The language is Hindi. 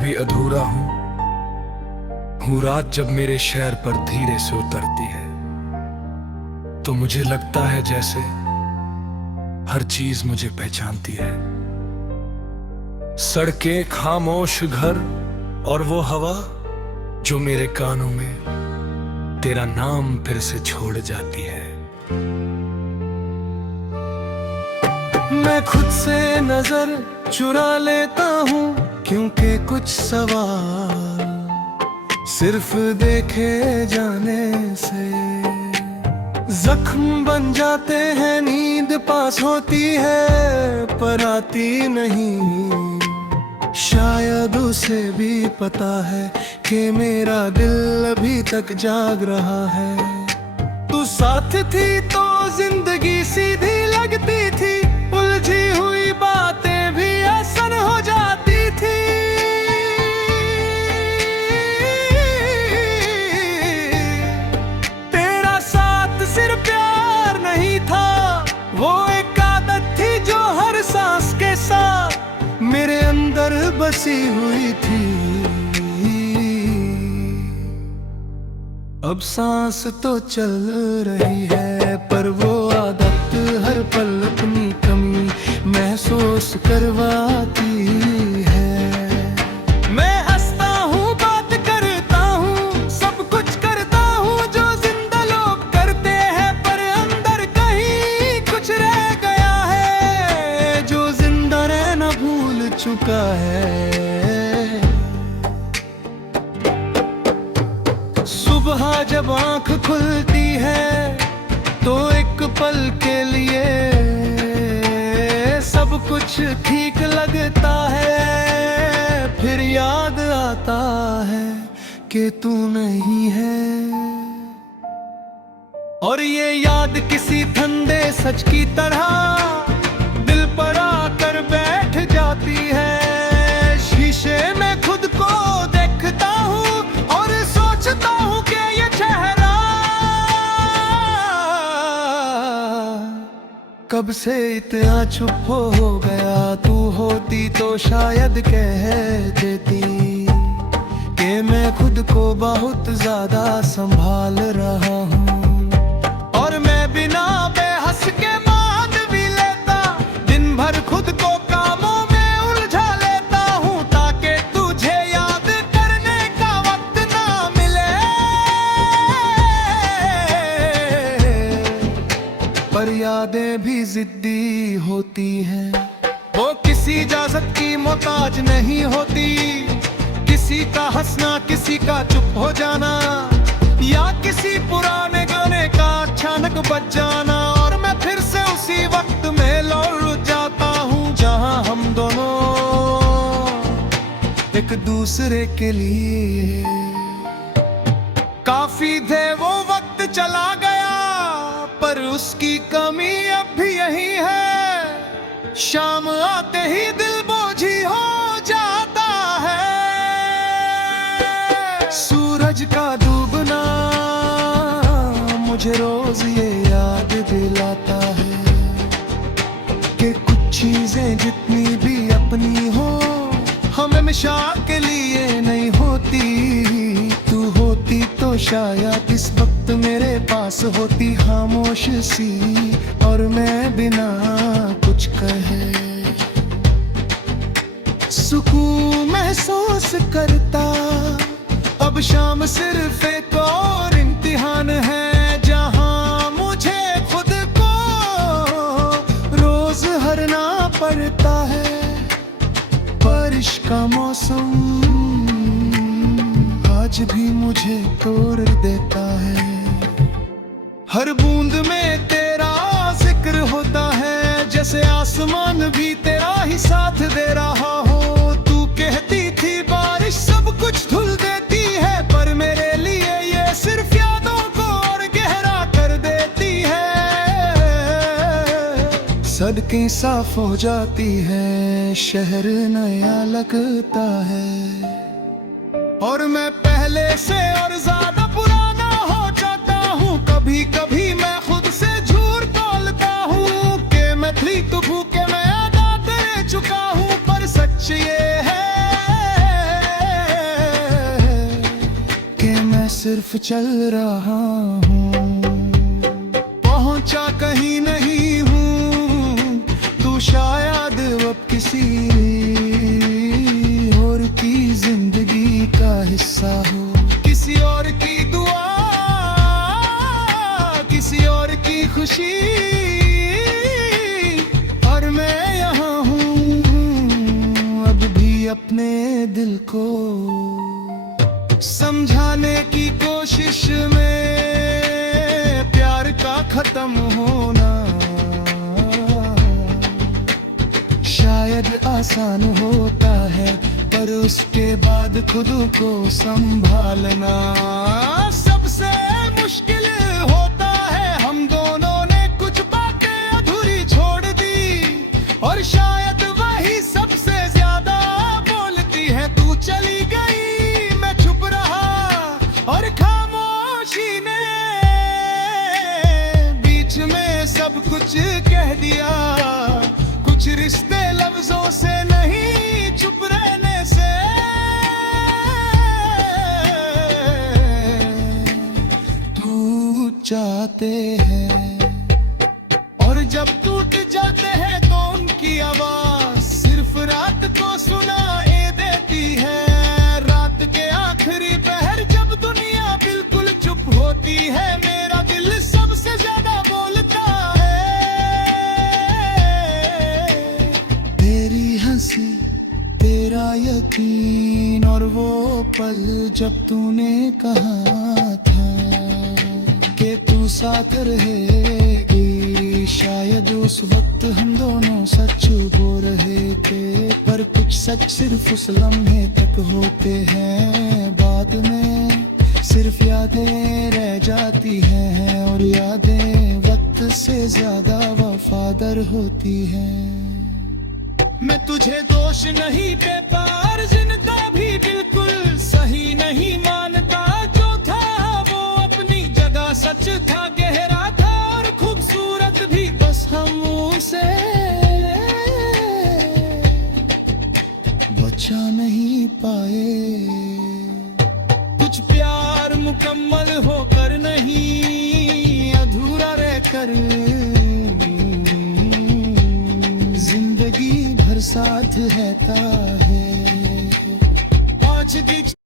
भी अधूरा हूँ रात जब मेरे शहर पर धीरे से उतरती है तो मुझे लगता है जैसे हर चीज मुझे पहचानती है। सड़कें, खामोश घर और वो हवा जो मेरे कानों में तेरा नाम फिर से छोड़ जाती है। मैं खुद से नजर चुरा लेता हूँ क्योंकि कुछ सवाल सिर्फ देखे जाने से जख्म बन जाते हैं। नींद पास होती है पर आती नहीं। शायद उसे भी पता है कि मेरा दिल अभी तक जाग रहा है। तू साथ थी तो जिंदगी सीधी लगती थी, उलझी हुई बातें भी आसान हो जाती थी। तेरा साथ सिर्फ प्यार नहीं था, वो एक आदत थी जो हर सांस के साथ मेरे अंदर बसी हुई थी। अब सांस तो चल रही है पर वो आदत हर पल अपनी कमी महसूस करवाती है। मैं हंसता हूँ, बात करता हूँ, सब कुछ करता हूँ जो जिंदा लोग करते हैं, पर अंदर कहीं कुछ रह गया है जो जिंदा रहना भूल चुका है। सुबह जब आंख खुलती है तो एक पल के लिए सब कुछ ठीक लगता है, फिर याद आता है कि तू नहीं है। और ये याद किसी ठंडे सच की तरह दिल पर आकर बैठ जाती है। शीशे में खुद को देखता हूँ और सोचता हूँ कि ये चेहरा कब से इतना चुप हो गया। तू होती तो शायद कह देती कि मैं खुद को बहुत ज्यादा संभाल रहा हूँ, और मैं बिना बेहस के मान भी लेता। दिन भर खुद को कामों में उलझा लेता हूँ ताकि तुझे याद करने का वक्त ना मिले। पर यादें भी जिद्दी होती हैं, वो किसी इजाजत की मोहताज नहीं होती। किसी का हंसना, किसी का चुप हो जाना, या किसी पुराने गाने का अचानक बज जाना, और मैं फिर से उसी वक्त में लौट जाता हूँ जहाँ हम दोनों एक दूसरे के लिए काफी थे। वो वक्त चला गया पर उसकी कमी अब भी यही है। शाम आते ही दिल बोझी हो जाता है। सूरज का डूबना मुझे रोज ये याद दिलाता है कि कुछ चीजें जितनी भी अपनी हो हम हमेशा के लिए नहीं होती। तू होती तो शायद इस वक्त मेरे पास होती खामोश सी, और मैं बिना कुछ कहे सुकून महसूस करता। अब शाम सिर्फ एक और इम्तिहान है जहां मुझे खुद को रोज हारना पड़ता है। बारिश का मौसम आज भी मुझे तोड़ देता है। हर बूंद में तेरा जिक्र होता है, जैसे आसमान भी तेरा ही साथ दे रहा हो। तू कहती थी बारिश सब कुछ धुल देती है, पर मेरे लिए ये सिर्फ यादों को और गहरा कर देती है। सड़कें साफ हो जाती है, शहर नया लगता है, और मैं पहले से और ज्यादा पुराना हो जाता हूँ। कभी कभी मैं खुद से झूठ बोलता हूँ कि मैं थी तो भूखे मैं आधा दे चुका हूँ, पर सच ये है सिर्फ चल रहा हूँ, पहुंचा कहीं नहीं हूँ। तू शायद अब किसी और की जिंदगी का हिस्सा हो, किसी और की दुआ, किसी और की खुशी, और मैं यहाँ हूँ अब भी अपने दिल को समझाने की कोशिश में। प्यार का खत्म होना शायद आसान होता है, पर उसके बाद खुद को संभालना सबसे मुश्किल होता है। हम दोनों ने कुछ बातें अधूरी छोड़ दी, और शायद वही सबसे ज्यादा बोलती है। तू चली गई, मैं चुप रहा, और खामोशी ने बीच में सब कुछ कह दिया। कुछ रिश्ते लफ्जों से नहीं, चुप रहने से टूट जाते हैं। और जब टूट जाते हैं तो उनकी आवाज सिर्फ रात को सुनाई देती है। रात के आखिरी पहर जब दुनिया बिल्कुल चुप होती है, मेरा दिल सबसे ज्यादा बोलता है। तेरी हंसी, तेरा यकीन, और वो पल जब तूने कहा था कि तू साथ रहेगी। शायद उस वक्त हम दोनों सच बोल रहे थे, पर कुछ सच सिर्फ उस लम्हे तक होते हैं। बाद में सिर्फ यादें रह जाती हैं, और यादें वक्त से ज्यादा वफादार होती हैं। मैं तुझे दोष नहीं देता, और जिंदा भी बिल्कुल सही नहीं मानता। जो था वो अपनी जगह सच था, गहरा था और खूबसूरत भी, बस हम उसे बचा नहीं पाए। कुछ प्यार मुकम्मल होकर नहीं, अधूरा रहकर जिंदगी भर साथ रहता है। आज दिख